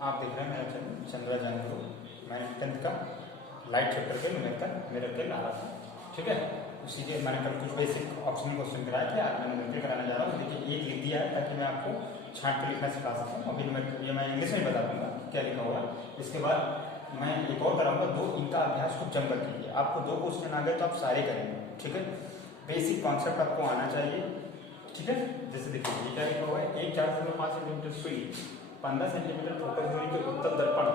आप देख रहे हैं मेरा चैनल चंद्रा जान गुरु। मैंने 10th का लाइट चैप्टर के न्यूमेरिकल मिरेकल ला रहा था, ठीक है। उसी के मैंने कल कुछ बेसिक ऑप्शनल क्वेश्चन कराया थे, आज मैं न्यूमेरिकल कराने जा रहा हूँ। देखिए एक लिख दिया है ताकि मैं आपको छांट के लिखना सिखा सकूँ। अभी ये मैं इंग्लिश में बता दूंगा क्या लिखा होगा। इसके बाद मैं एक और कराऊंगा, दो इनका अभ्यास को जमकर कीजिए। आपको दो क्वेश्चन आ गए तो आप सारे करेंगे, ठीक है। बेसिक कॉन्सेप्ट आपको आना चाहिए, ठीक है। जैसे देखिए ये क्या लिखा हुआ है, एक 4.5 सेंटीमीटर सुई 15 सेंटीमीटर फोकस दूरी के उत्तल दर्पण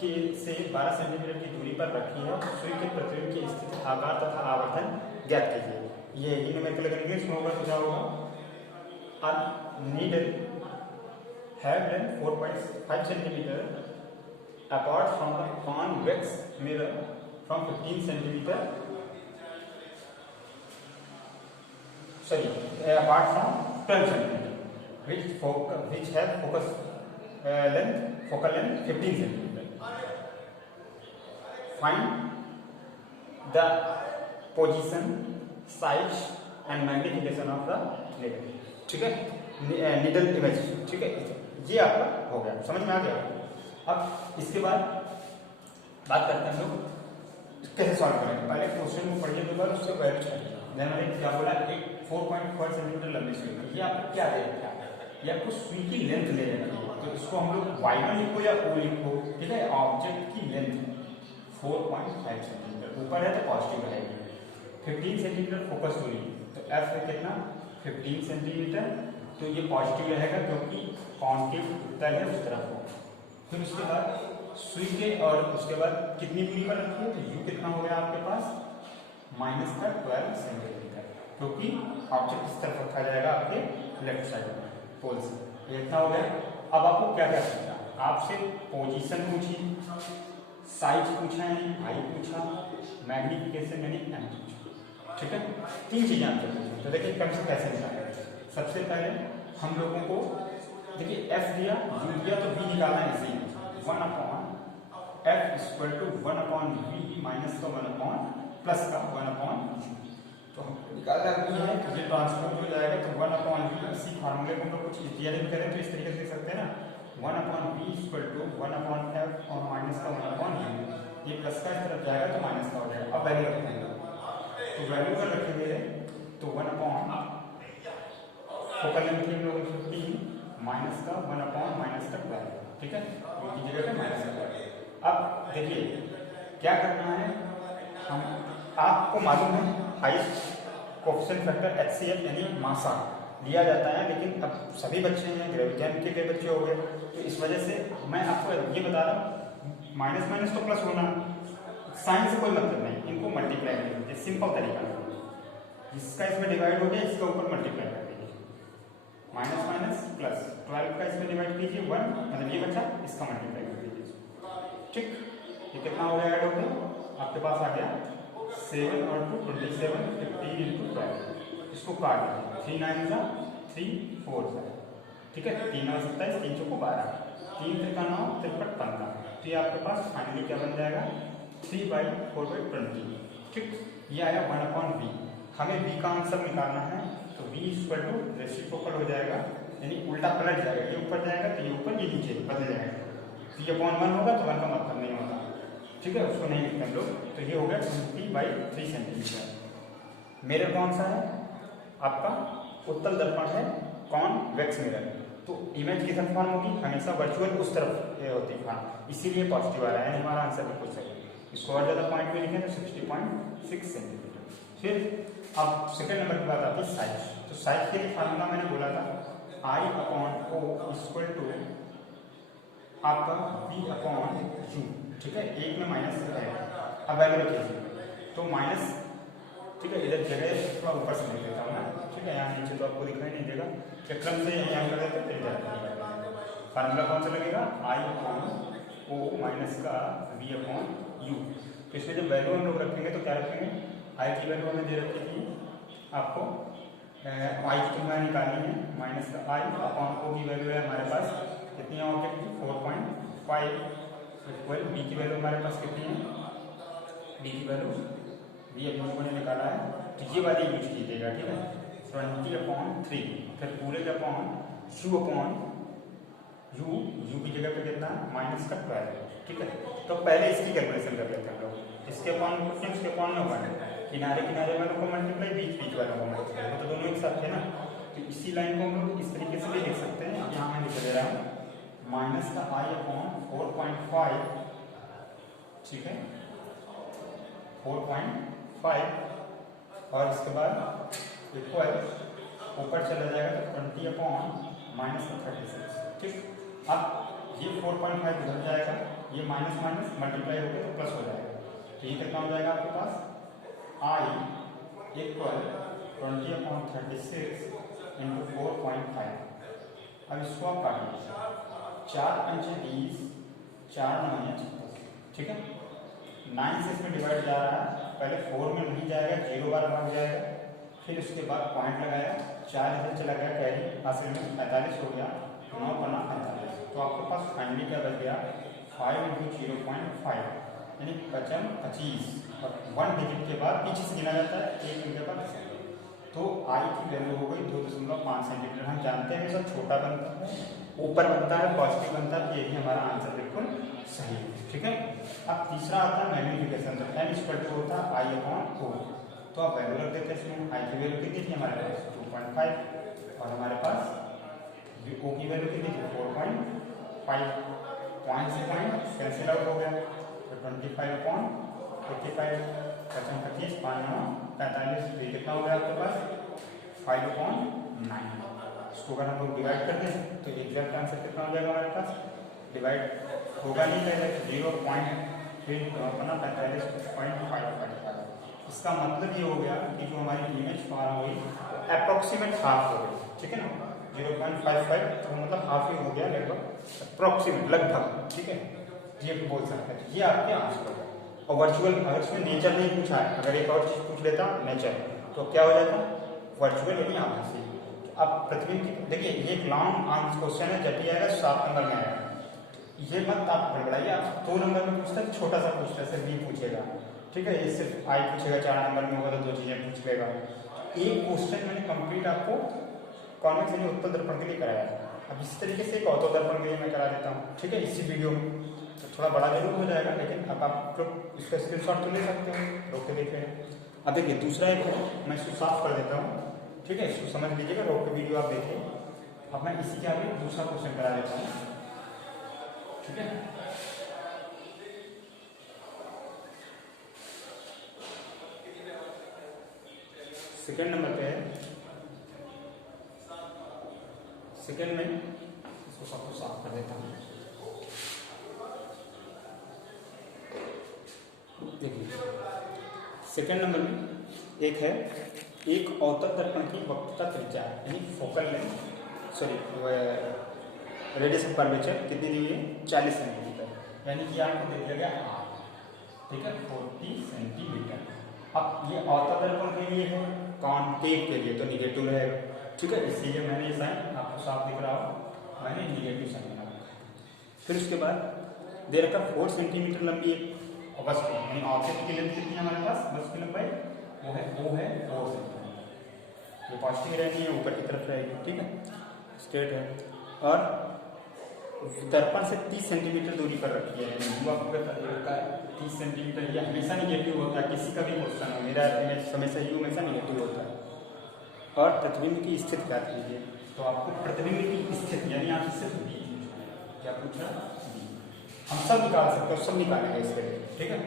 के से 12 सेंटीमीटर की दूरी पर रखी है। सुई के प्रतिबिंब की स्थिति, आकार तथा आवर्धन ज्ञात कीजिए। ये न्यूमेरिकल अगर इंग्लिश में होगा तो क्या होगा, a needle have length 4.5 centimeter apart from the convex mirror from 15 centimeter, sorry, apart from 12 centimeter, which have focal length 15 centimeter. Find the position, size and magnification of the needle, ठीक है। Needle image, ठीक है। ये आपका हो गया, समझ में आ गया। अब इसके बाद बात करते हैं हम लोग कैसे सॉल्व करेंगे। पहले क्वेश्चन को पढ़िए, दो बार उससे वैल्यू चाहिए। मैंने क्या बोला, एक 4.5 सेंटीमीटर लंबी सुई, ये आपको क्या दे रखा है, ये आपको सुई की लेंथ ले रखी है। तो इसको हम लोग y1 लिखो या o लिखो, ठीक है। ऑब्जेक्ट की लेंथ 4.5 सेंटीमीटर, ऊपर है तो पॉजिटिव रहेगी। 15 सेंटीमीटर फोकस दूरी, तो f है कितना 15 सेंटीमीटर, तो ये पॉजिटिव रहेगा क्योंकि कॉन्केव उत्तल है उस तरफ को। फिर उसके बाद सुई के और उसके बाद कितनी दूरी पर रखी है, तो u कितना हो गया आपके पास -12 सेंटीमीटर, क्योंकि ऑब्जेक्ट इस तरफ रखा जाएगा आपके लेफ्ट साइड में पोल से। ये इतना हो गया। अब आपको क्या क्या पूछा, आपसे पोजीशन पूछी, साइज पूछा है, हाइट पूछा, मैग्निफिकेशन यानी एम पूछा, ठीक है। तीन चीजें आपसे पूछी। तो देखिए कम से कैसे निकालें। सबसे पहले हम लोगों को देखिए f दिया, u दिया, तो v निकालना है इसी 1/f = 1/v माइनस का 1/ प्लस का 1/u। तो हम निकालना है तो ये ट्रांसफर हो जाएगा, तो 1/v इसी फार्मूले को हम लोग कुछ इत्यादि करें तो इस तरीके से लिख सकते हैं ना, 1/v = 1/f और माइनस का 1/u। ये प्लस का इस तरफ जाएगा तो माइनस का हो जाएगा। अब वैल्यू रखेंगे, तो वैल्यू अगर रखेंगे तो 1/, फोकल लेंथ हम लोग 15 माइनस का 1/-12, ठीक है। u की जगह पे माइनस का। अब देखिए क्या करना है, हम आपको मालूम है हाइट कोएफिशिएंट फैक्टर HCF यानी मासा दिया जाता है, लेकिन अब सभी बच्चे हैं, ग्रेविटी के कई बच्चे हो गए, तो इस वजह से मैं आपको ये बता रहा हूँ माइनस माइनस तो प्लस होना, साइन से कोई मतलब नहीं, इनको मल्टीप्लाई करेंगे। सिंपल तरीका है, जिसका इसमें डिवाइड हो गया इसका ऊपर मल्टीप्लाई कर दीजिए, माइनस माइनस प्लस 12 का इसमें डिवाइड कीजिए 1, मतलब ये बचा, इसका मल्टीप्लाई कर दीजिए, ठीक। ये कितना हो जाएगा टोटल आपके पास आ गया 7 और 2 27, 15 × 12। इसको काट दीजिए, 3 9 जा 3 4 जा, ठीक है। 3 9 27, 3 4 12, 3 3 9 53 15। तो ये आपके पास फाइनली क्या बन जाएगा 3/4/20, ठीक। ये आया 1/v। हमें v का आंसर निकालना है, तो v = रेसिप्रोकल हो जाएगा, यानी उल्टा पलट जाएगा, ये ऊपर जाएगा तो ये ऊपर, ये नीचे बदल जाएगा। 3/1 होगा तो 1 का मतलब नहीं होता, ठीक है, उसको नहीं लिखते हम लोग। तो ये हो गया 20/3 सेंटीमीटर। मिरर कौन सा है आपका, उत्तल दर्पण है, कॉन्वेक्स मिरर। तो इमेज की तरफ फॉर्म होगी, हमेशा वर्चुअल उस तरफ होती है फॉर्म, इसीलिए पॉजिटिव आ रहा है, हमारा आंसर बिल्कुल सही। इसको और ज्यादा पॉइंट में लिखें तो 60.6 सेंटीमीटर। फिर अब सेकंड नंबर की बात आती है साइज। तो साइज के लिए फार्मूला मैंने बोला था I/O = आपका V/U, ठीक है। एक में माइनस है, अब वैल्यू रखिए, तो माइनस, ठीक है। इधर जगह थोड़ा ऊपर से लिख देता हूँ ना, ठीक है। यहाँ नीचे तो आपको दिखाई नहीं देगा, क्रम से यहाँ कर देते फिर इधर फार्मूला कौन सा लगेगा I/O माइनस का V/U। तो इसमें जब वैल्यू हम लोग रखेंगे तो क्या रखेंगे, I की वैल्यू हमें दे रखी थी आपको, I की तुलना निकालनी है, माइनस का I/O की वैल्यू है हमारे पास कितनी है, ऑब्जेक्ट की 4.5 इक्वल b की वैल्यू हमारे पास कितनी है, b की वैल्यू v हम लोगों ने निकाला है, तो ये वाली यूज कीजिएगा, ठीक है। 20/3, फिर पूरे का अपॉन u की जगह पे कितना कितना माइनस का 12, ठीक है। तो पहले इसकी कैलकुलेशन कर लेते हैं हम लोग। इसके अपॉन में उसके अपॉन में 1, किनारे किनारे वालों को मल्टीप्लाई, बीच बीच वालों को मल्टीप्लाई, वो तो दोनों एक साथ है ना। तो इसी लाइन को हम लोग इस तरीके से भी लिख सकते हैं। यहाँ मैं लिख दे रहा हूँ माइनस का आई अपॉन 4.5, ठीक है 4.5, और इसके बाद इक्वल ऊपर चला जाएगा तो 20 अपॉन माइनस का 36, ठीक। अब ये 4.5 उधर जाएगा, ये माइनस माइनस मल्टीप्लाई होकर तो प्लस हो जाएगा। तो ये कितना हो जाएगा आपके पास आई इक्वल 20 अपॉन 36 इंटू 4.5। अब इसको आप काटिए, 4 पंचे 20, 4 9 36, ठीक है। 9 से इसमें डिवाइड जा रहा है, पहले 4 में नहीं जाएगा, 0 बार भाग जाएगा, फिर उसके बाद पॉइंट लगाया, 4 इधर चला गया कैरी, हासिल में 45 हो गया, 9 बना 45। तो आपके पास फाइनली क्या बच गया 5 इंटू 0.5 यानी 25, और 1 डिजिट के बाद पीछे से गिना जाता है, 1 के बाद। तो आई की वैल्यू हो गई 2.5 सेंटीमीटर। हम जानते हैं सब छोटा बनता है, ऊपर बनता है, पॉजिटिव बनता है, यही हमारा आंसर बिल्कुल सही है, ठीक है। अब तीसरा आता है मैग्नीफिकेशन, एन इक्वल टू होता है आई अपॉन ओ। तो आप वैल्यू रख देते हैं इसमें, आई की वैल्यू कितनी थी हमारे पास 2.5, और हमारे पास ओ की वैल्यू कितनी थी 4.5, पॉइंट से पॉइंट कैंसिल आउट हो गया, तो 25 अपॉन 45, 25 5 9 45, तो ये कितना हो गया आपके पास 5 अपॉन 9। इसको अगर हम लोग डिवाइड कर दें तो एग्जैक्ट आंसर कितना हो जाएगा हमारे पास, डिवाइड होगा नहीं पहले 0 पॉइंट फिर अपना 45.5। इसका मतलब ये हो गया कि जो हमारी इमेज फॉर्म हुई अप्रोक्सीमेट हाफ हो गई, ठीक है ना। 0.55 तो मतलब हाफ ही हो गया लगभग, अप्रोक्सीमेट लगभग, ठीक है। ये बोल सकते हैं, ये आपके आंसर होगा। और वर्चुअल अगर इसमें नेचर नहीं पूछा है, अगर एक और चीज पूछ लेता नेचर, तो क्या हो जाता वर्चुअल यानी आभासी। अब प्रतिबिंब की देखिए, ये एक लॉन्ग आंसर क्वेश्चन है, जब भी आएगा 7 नंबर में आएगा, ये मत आप गड़बड़ाइए। आप 2 नंबर में पूछता है, छोटा सा पूछता है, सिर्फ बी पूछेगा, ठीक है। ये सिर्फ आई पूछेगा, 4 नंबर में होगा तो 2 चीजें पूछ लेगा। एक क्वेश्चन मैंने कंप्लीट आपको कॉन्वेक्स यानी उत्तल दर्पण के लिए कराया है। अब इसी तरीके से एक ऑर्थो दर्पण के लिए मैं करा देता हूँ, ठीक है, इसी वीडियो में। तो थोड़ा बड़ा जरूर हो जाएगा, लेकिन अब आप लोग इसका स्क्रीनशॉट तो ले सकते हो, रोक के देख लें। अब देखिए दूसरा एक है, मैं इसको साफ कर देता हूँ, ठीक है, इसको समझ लीजिएगा, रोक के वीडियो आप देखिए। अब मैं इसी के आगे दूसरा क्वेश्चन करा देता हूँ, ठीक है। सेकेंड नंबर पे है, सेकेंड में इसको सबको साफ कर देता हूँ। देखिए सेकेंड नंबर में एक है, एक औसत दर्पण की वक्रता त्रिज्या यानी focal length, sorry radius of curvature कितनी दी है 40 सेंटीमीटर, यानी कि आपको दे दिया गया R, ठीक है 40 सेंटीमीटर। अब ये औसत दर्पण के लिए है, कॉन्केव के लिए तो निगेटिव रहेगा, ठीक है, इसलिए मैंने ये साइन आपको साफ दिख रहा हो, मैंने निगेटिव साइन बना रखा। फिर उसके बाद दे रखा 4 सेंटीमीटर लंबी एक बस की, यानी ऑब्जेक्ट की लेंथ कितनी है हमारे पास, बस की लंबाई वो है 4 सेंटीमीटर, ये पॉजिटिव रहनी है, ऊपर की तरफ रहेगी, ठीक है, स्ट्रेट है। और दर्पण से 30 सेंटीमीटर दूरी पर रखी है, यू आपको होता है 30 सेंटीमीटर, ये हमेशा निगेटिव होता है, किसी का भी क्वेश्चन हो, मेरा हमेशा यू हमेशा निगेटिव होता है। और प्रतिबिंब की स्थिति क्या कीजिए, तो आपको प्रतिबिंब की स्थिति यानी आप सिर्फ बी क्या पूछा, बी हम सब निकाल सकते हैं, सब निकालेंगे इसके लिए, ठीक है।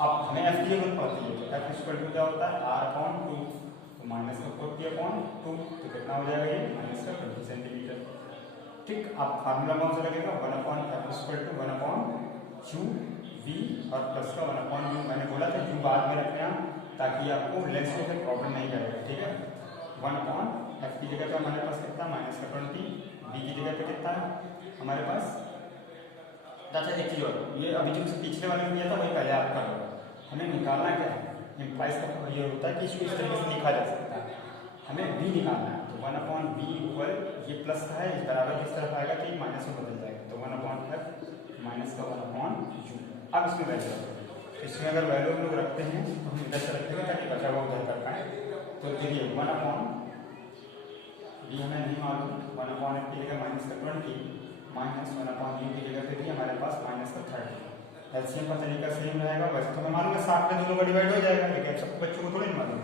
अब हमें एफ डी एन पढ़ती है, एफ इक्वल टू क्या होता है R/2, तो माइनस का 40/2, तो कितना हो जाएगा ये माइनस का 20 सेंटीमीटर, ठीक। आप फार्मूला कौन सा लगेगा 1/f equal to 1/u v और प्लस का 1/u, मैंने बोला था u बाद में रखना ताकि आपको लेंस में फिर प्रॉब्लम नहीं करेगा, ठीक है। 1/f की जगह पे हमारे पास कितना माइनस का 20, v की जगह पे कितना है हमारे पास, अच्छा देखिए ये अभी जो पिछले वाले में किया था वही पहले आप कर लो। हमें निकालना क्या है, इम्प्लाइज का ये होता है कि इसको इस तरीके से लिखा जा सकता है, हमें v निकालना है, तो 1/v इक्वल ये प्लस का है, इस बराबर किस तरफ आएगा कि माइनस में बदल जाएगा, तो 1/f माइनस का 1/u। अब इसमें वैल्यू रखते, इसमें अगर वैल्यू हम लोग रखते हैं तो हम इधर से रखेंगे ताकि बचा हुआ उधर कर पाए। तो देखिए 1/v हमें नहीं मालूम, 1/f की जगह माइनस का 20 माइनस 1/u की जगह पे पास माइनस का 30। एलसीएम का तरीका सेम रहेगा। वैसे तो मैं मालूम है 60 में दोनों का डिवाइड हो जाएगा, लेकिन सबको बच्चों को थोड़ी नहीं मालूम,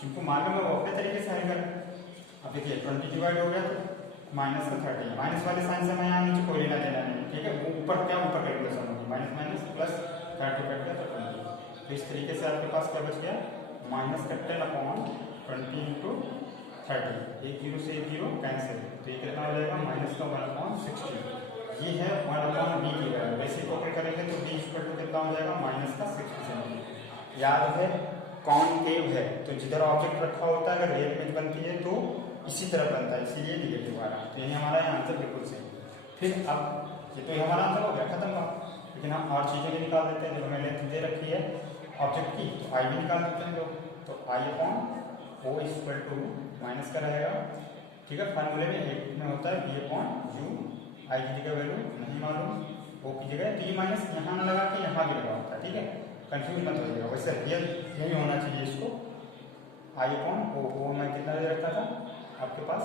जिनको मालूम है वो अपने तरीके से हल करें। अब देखिए 20 डिवाइड हो गया तो माइनस का 30, माइनस वाले साइन से मैं यहाँ नीचे कोई लेना देना नहीं, ठीक है। वो ऊपर क्या ऊपर कैलकुलेशन होगी, माइनस माइनस प्लस 30 कट गया तो 20। तो इस तरीके से आपके पास क्या बच गया, माइनस का 10/20 इंटू 30, एक जीरो से एक जीरो कैंसिल, तो ये कितना हो जाएगा माइनस का 1/60। ये है 1/b की वैल्यू। रेसिप्रोकल करेंगे तो b इक्वल टू कितना हो जाएगा माइनस का 60। याद है कॉनकेव है तो जिधर ऑब्जेक्ट रखा होता है अगर रियल इमेज बनती है तो इसी तरह बनता है, इसीलिए निगेटिव आ रहा है। तो यही हमारा आंसर बिल्कुल सही। फिर अब ये तो हमारा आंसर हो गया, खत्म बात। लेकिन हम और चीज़ें भी निकाल देते हैं। जो हमें लेंथ दे रखी है ऑब्जेक्ट की तो आई भी निकाल देते हैं लोग। तो I/O इक्वल टू माइनस का रहेगा, ठीक है। फार्मूले में होता है V/U, आई की जगह वैल्यू नहीं मालूम, ओ की जगह, तो ये माइनस यहाँ ना लगा के यहाँ भी लगा होता है, ठीक है। कंफ्यूज मत होइएगा, वैसे रियल यही होना चाहिए इसको। I/O मैं कितना दे रखा था आपके पास,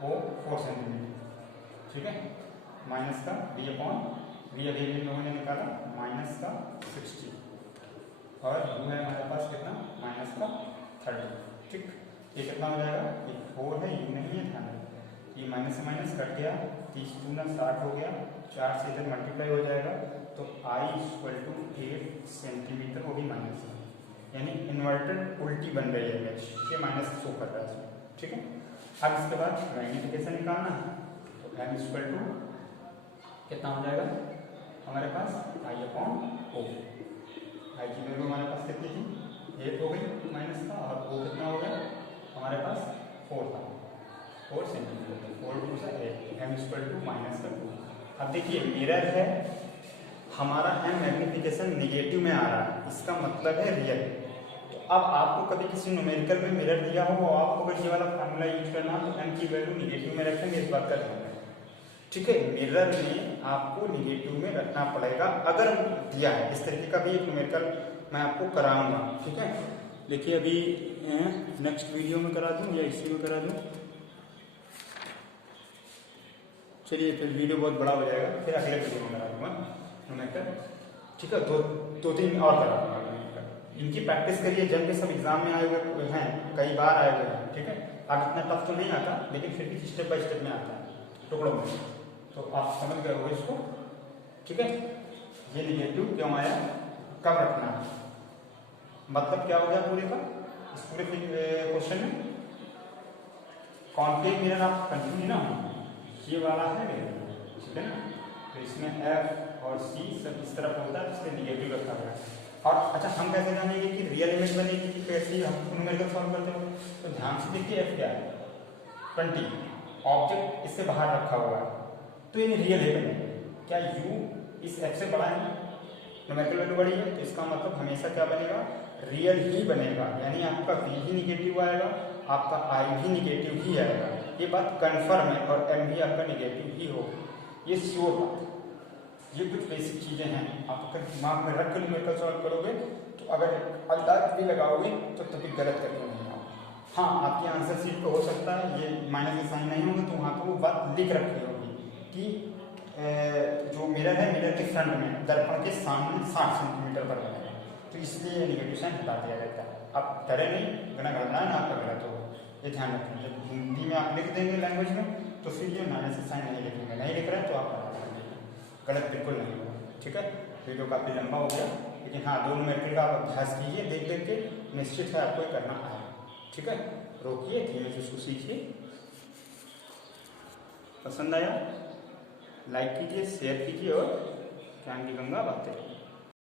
O 4 सेंटीमीटर, ठीक है। माइनस का V अभी लोगों ने निकाला माइनस का 60 और U है हमारे पास कितना माइनस का 30, ठीक। ये कितना हो जाएगा, ये 4 है, U नहीं है, ध्यान रखिए। ये माइनस से माइनस कट गया, 30 दूना 60 हो गया, 4 से इधर मल्टीप्लाई हो जाएगा तो I इक्वल टू 8 सेंटीमीटर, वो भी माइनस है, यानी इन्वर्टेड उल्टी बन रही है इमेज, ये माइनस शो कर रहा है इसमें, ठीक है। अब इसके बाद मैग्नीफिकेशन निकालना है तो M इक्वल टू कितना हो जाएगा हमारे पास I/O। आई की वैल्यू हमारे पास कितनी थी, 8 हो गई माइनस का, और O कितना हो गया हमारे पास 4 था, 4 सेंटीमीटर, 4 2 से 8, M इक्वल टू माइनस का 2। अब देखिए मिरर है हमारा, M मैग्नीफिकेशन निगेटिव में आ रहा है, इसका मतलब है रियल। तो अब आपको कभी किसी न्यूमेरिकल में मिरर दिया हो और आपको अगर ये वाला फार्मूला यूज करना तो M की वैल्यू निगेटिव में रखेंगे, इस बात का ध्यान रखें, ठीक है। मिरर में आपको निगेटिव में रखना पड़ेगा अगर दिया है। इस तरीके का भी एक न्यूमेरिकल मैं आपको कराऊंगा, ठीक है। देखिए अभी नेक्स्ट वीडियो में करा दूं या इसी में करा दूं, चलिए फिर वीडियो बहुत बड़ा हो जाएगा, फिर अगले वीडियो में करा दूंगा न्यूमेरिकल, ठीक है। दो तीन और करा दूंगा न्यूमेरिकल। इनकी प्रैक्टिस करिए, जब के सब एग्जाम में आए हुए हैं, कई बार आए हुए हैं, ठीक है। अब इतना टफ तो नहीं आता, लेकिन फिर भी स्टेप बाय स्टेप में आता है टुकड़ों में, तो आप समझ गए हो इसको, ठीक है। ये निगेटिव क्यों आया, कब रखना है, मतलब क्या हो गया पूरे का, इस पूरे क्वेश्चन में कॉनकेव मिरर आप कंफ्यूज ना हो, ये वाला है ठीक है ना। तो इसमें F और C सब इस तरफ होता है, इसलिए निगेटिव रखा गया है। और अच्छा हम कैसे जानेंगे कि रियल इमेज बनेगी कि कैसे हम न्यूमेरिकल सॉल्व करते हो, तो ध्यान से देखिए F क्या है 20, ऑब्जेक्ट इससे बाहर रखा हुआ है तो ये रियल है बनेगा। क्या U इस F से बड़ा है, न्यूमेरिकल वैल्यू बड़ी है, तो इसका मतलब हमेशा क्या बनेगा, रियल ही बनेगा, यानी आपका V भी निगेटिव आएगा, आपका I भी निगेटिव ही आएगा। ये बात कंफर्म है, और M भी आपका निगेटिव ही होगा, ये श्योर बात। ये कुछ बेसिक चीजें हैं, आप अगर दिमाग में रख कर न्यूमेरिकल सॉल्व करोगे तो अगर अंदाज भी लगाओगे तो तभी गलत करके नहीं आओगे। हाँ, आपके आंसर शीट पे हो सकता है ये माइनस के साइन नहीं होंगे, तो वहाँ पर वो बात लिख रखी होगी कि जो मिरर है, मिरर के फ्रंट में दर्पण के सामने 60 सेंटीमीटर पर बनेगा, तो इसलिए निगेटिव साइन हटा दिया जाता है। अब डरे नहीं, गणना गणना है ना आपका गलत होगा, ये ध्यान रखें। जब हिंदी में आप लिख देंगे लैंग्वेज में तो फिर ये माइनस से साइन नहीं लिखेंगे, नहीं लिख रहे हैं तो आप गलत बिल्कुल नहीं होगा, ठीक है। वीडियो काफ़ी लंबा हो गया, लेकिन हाँ दोनों न्यूमेरिकल का आप अभ्यास कीजिए, देख देख के निश्चित है आपको करना आए, ठीक है। रोकिए, धीरे से उसको सीखिए। पसंद आया लाइक कीजिए, शेयर कीजिए और ज्ञान की गंगा बहाते रहिए।